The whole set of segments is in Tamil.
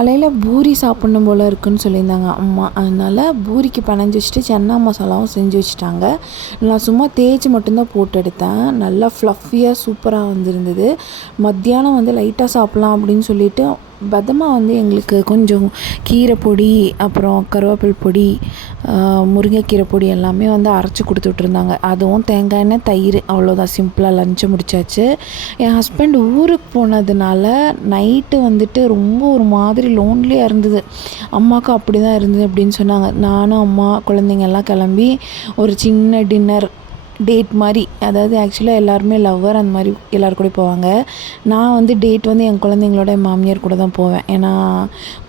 காலையில் பூரி சாப்பிட்ணும் போல் இருக்குன்னு சொல்லியிருந்தாங்க அம்மா. அதனால் பூரிக்கு பிணைஞ்சி வச்சுட்டு சன்னா மசாலாவும் செஞ்சு வச்சுட்டாங்க. நான் சும்மா தேய்ச்சி மட்டும்தான் போட்டு எடுத்தேன். நல்லா ஃப்ளஃபியாக சூப்பராக வந்திருந்தது. மத்தியானம் லைட்டாக சாப்பிட்லாம் அப்படின்னு சொல்லிவிட்டு பதமாக எங்களுக்கு கொஞ்சம் கீரை பொடி, அப்புறம் கருவேப்பில் பொடி, முருங்கைக்கீரை பொடி எல்லாமே அரைச்சி கொடுத்துட்ருந்தாங்க. அதுவும் தேங்காய் எண்ணெய், தயிர், அவ்வளோதான். சிம்பிளாக லஞ்சை முடிச்சாச்சு. என் ஹஸ்பண்ட் ஊருக்கு போனதுனால நைட்டு ரொம்ப ஒரு மாதிரி லோன்லியாக இருந்தது. அம்மாவுக்கு அப்படி தான் இருந்தது அப்படின்னு சொன்னாங்க. நானும் அம்மா குழந்தைங்க எல்லாம் கிளம்பி ஒரு சின்ன டின்னர் டேட் மாதிரி, அதாவது ஆக்சுவலாக எல்லாருமே லவ்வர் அந்த மாதிரி எல்லோரும் கூட போவாங்க. நான் டேட் என் குழந்தைங்களோட என் மாமியார் கூட தான் போவேன். ஏன்னா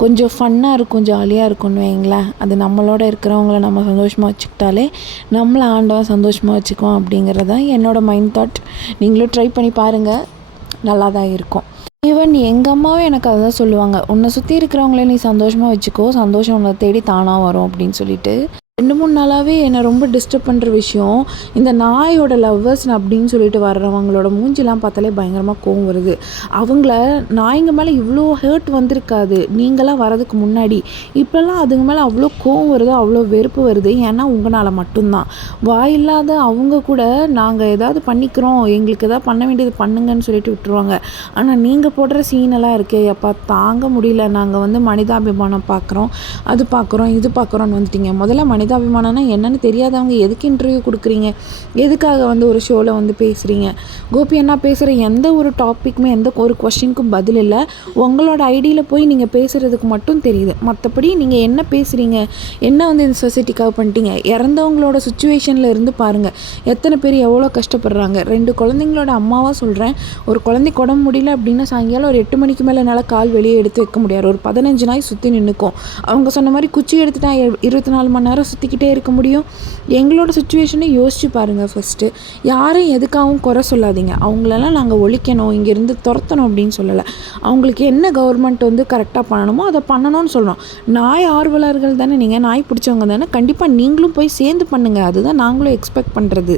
கொஞ்சம் ஃபன்னாக இருக்கும், ஜாலியாக இருக்கும்னு வைங்களேன். அது நம்மளோட இருக்கிறவங்கள நம்ம சந்தோஷமாக வச்சுக்கிட்டாலே நம்மளை ஆண்டவன் சந்தோஷமாக வச்சுக்குவோம் அப்படிங்கிறது தான் என்னோடய மைண்ட் தாட். நீங்களும் ட்ரை பண்ணி பாருங்கள், நல்லா தான் இருக்கும். ஈவன் எங்கள் அம்மாவும் எனக்கு அதை தான் சொல்லுவாங்க, உன்னை சுற்றி இருக்கிறவங்கள நீ சந்தோஷமாக வச்சுக்கோ, சந்தோஷம் உன்னை தேடி தானாக வரும் அப்படின்னு சொல்லிட்டு. 2-3 நாளாகவே என்னை ரொம்ப டிஸ்டர்ப் பண்ணுற விஷயம், இந்த நாயோட லவ்வர்ஸ் அப்படின்னு சொல்லிட்டு வர்றவங்களோட மூஞ்சிலாம் பார்த்தாலே பயங்கரமாக கோவம் வருது. அவங்கள நாய்ங்க மேலே இவ்வளோ ஹேர்ட் வந்திருக்காது நீங்களாம் வரதுக்கு முன்னாடி. இப்போல்லாம் அதுங்க மேலே அவ்வளோ கோவம் வருது, அவ்வளோ வெறுப்பு வருது. ஏன்னா உங்களால் மட்டும்தான். வாயில்லாத அவங்க கூட நாங்கள் ஏதாவது பண்ணிக்கிறோம், எங்களுக்கு எதாவது பண்ண வேண்டியது பண்ணுங்கன்னு சொல்லிட்டு விட்டுருவாங்க. ஆனால் நீங்கள் போடுற சீனெல்லாம் இருக்கே அப்பா, தாங்க முடியல. நாங்கள் மனிதாபிமானம் பார்க்குறோம், அது பார்க்குறோம், இது பார்க்குறோன்னு வந்துட்டீங்க. முதல்ல மனிதாபிமானம்னா என்னன்னு தெரியாதவங்க எதுக்கு இன்டர்வியூ கொடுக்குறீங்க? எதுக்காக ஒரு ஷோவில் பேசுகிறீங்க? கோபி அண்ணா பேசுகிற எந்த ஒரு டாப்பிக்குமே, எந்த ஒரு கொஸ்டினுக்கும் பதில் இல்லை. உங்களோட ஐடியில் போய் நீங்கள் பேசுகிறதுக்கு மட்டும் தெரியுது. மற்றபடி நீங்கள் என்ன பேசுகிறீங்க, என்ன இந்த சொசைட்டிக்காக பண்ணிட்டீங்க? இறந்தவங்களோட சுச்சுவேஷனில் இருந்து பாருங்கள், எத்தனை பேர் எவ்வளோ கஷ்டப்படுறாங்க. 2 குழந்தைங்களோட அம்மாவாக சொல்கிறேன். ஒரு குழந்தைக்கு உடம்பு முடியல அப்படின்னா சாயங்காலம் ஒரு 8 மணிக்கு மேலே என்னால் கால் வெளியே எடுத்து வைக்க முடியாது. ஒரு 15 நாய் சுற்றி நின்றுக்கும். அவங்க சொன்ன மாதிரி குச்சி எடுத்துட்டா 24 மணி நேரம் சுற்றிக்கிட்டே இருக்க முடியும். எங்களோட சுச்சுவேஷனை யோசிச்சு பாருங்கள் ஃபஸ்ட்டு. யாரையும் எதுக்காகவும் குறை சொல்லாதீங்க. அவங்களெல்லாம் நாங்கள் ஒழிக்கணும், இங்கேருந்து துரத்தணும் அப்படின்னு சொல்லலை. அவங்களுக்கு என்ன கவர்மெண்ட் கரெக்டாக பண்ணணுமோ அதை பண்ணணும்னு சொல்லணும். நாய் ஆர்வலர்கள் தானே நீங்கள், நாய் பிடிச்சவங்க தானே, கண்டிப்பாக நீங்களும் போய் சேர்ந்து பண்ணுங்கள். அதுதான் நாங்களும் எக்ஸ்பெக்ட் பண்ணுறது.